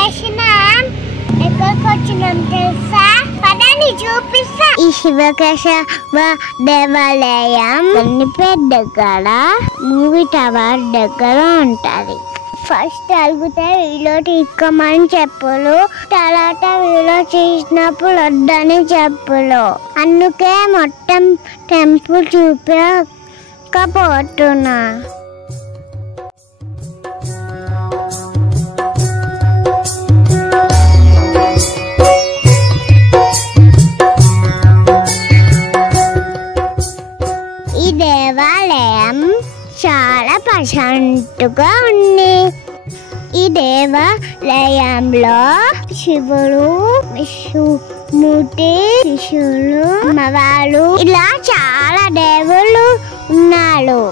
శివకేశనం ఎక్కడికి వచ్చినాం తెలుసా? పదని చూపిస్తా. ఈ శివకేశవ దేవాలయం పెద్దగడ మూవీ టవర్ దగ్గర ఉంటది. ఫస్ట్ అలిగితే వీడియో తీసుకోమని చెప్పులు, తర్వాత వీడియో చేసినప్పుడు వద్దని చెప్పులు. అందుకే మొత్తం టెంపుల్ చూపకపోతున్నా. ఈ దేవాలయం చాలా ప్రశాంతంగా ఉంది. ఈ దేవాలయంలో శివుడు, విష్ణుమూర్తి, శిశువులు, అమ్మవారు ఇలా చాలా దేవుళ్ళు ఉన్నారు.